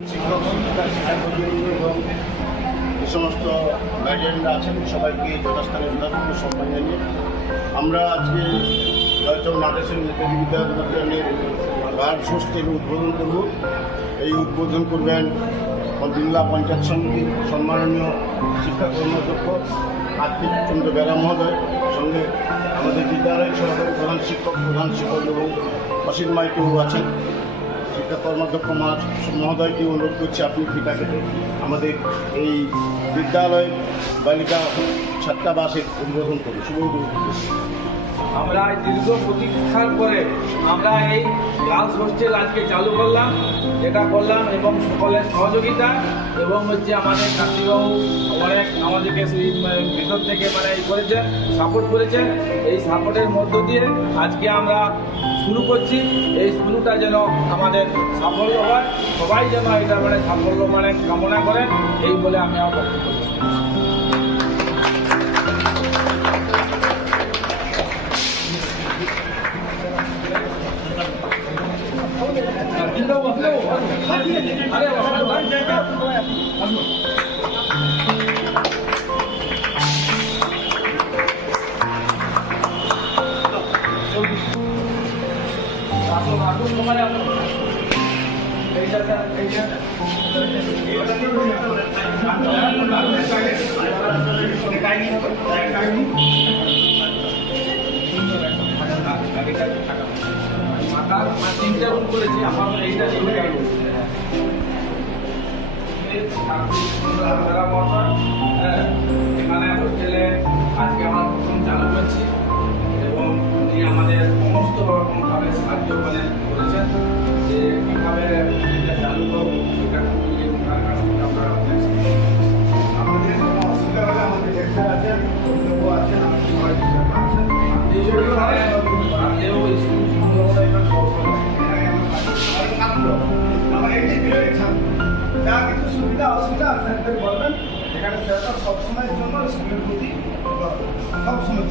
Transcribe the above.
শিক্ষক শিক্ষিকা শিক্ষাকর্মী এবং যে সমস্ত গার্জিয়ানরা আছেন, সবাইকে যথাস্থানে যথাযথ সম্মান জানিয়ে। আমরা আজকে জয়চক নাটেশ্বর নেতাজি বিদ্যালয়ের গার্ড ষষ্ঠীর উদ্বোধন করব। এই উদ্বোধন করবেন জিল্লা পঞ্চায়েত সমিতির সম্মাননীয় শিক্ষা কর্মাধ্যক্ষ কার্তিক চন্দ্র বেরা মহোদয়, সঙ্গে আমাদের বিদ্যালয়ের সহকারী প্রধান শিক্ষক প্রধান শিক্ষক এবং অসিত মাইকেও আছেন। শিক্ষা কর্মাধ্যক্ষ মহোদয়কে অনুরোধ করছি, আপনি ঠিক কেটে আমাদের এই বিদ্যালয় বালিকা ছাত্রাবাসের উদ্বোধন করুন। শুভ আমরা দীর্ঘ প্রতীক্ষার পরে আমরা এই গার্লস হোস্টেল আজকে চালু করলাম। যেটা করলাম এবং সকলের সহযোগিতা এবং হচ্ছে আমাদের কার্তিকবাবু অনেক আমাদেরকে সেই মানে ভিতর থেকে মানে করেছেন সাপোর্ট করেছেন এই সাপোর্টের মধ্য দিয়ে আজকে আমরা শুরু করছি। এই শুরুটা যেন আমাদের সাফল্য হয়। সবাই যেন এটা মানে সাফল্য মানে কামনা করেন। এই বলে আমি আমার বক্তব্য তিনটা রুম করেছি আজকে আমরা যা কিছু সুবিধা অসুবিধা আপনাদের বলবেন এখানে সবসময়ের জন্য স্কুলের প্রতি সবসময়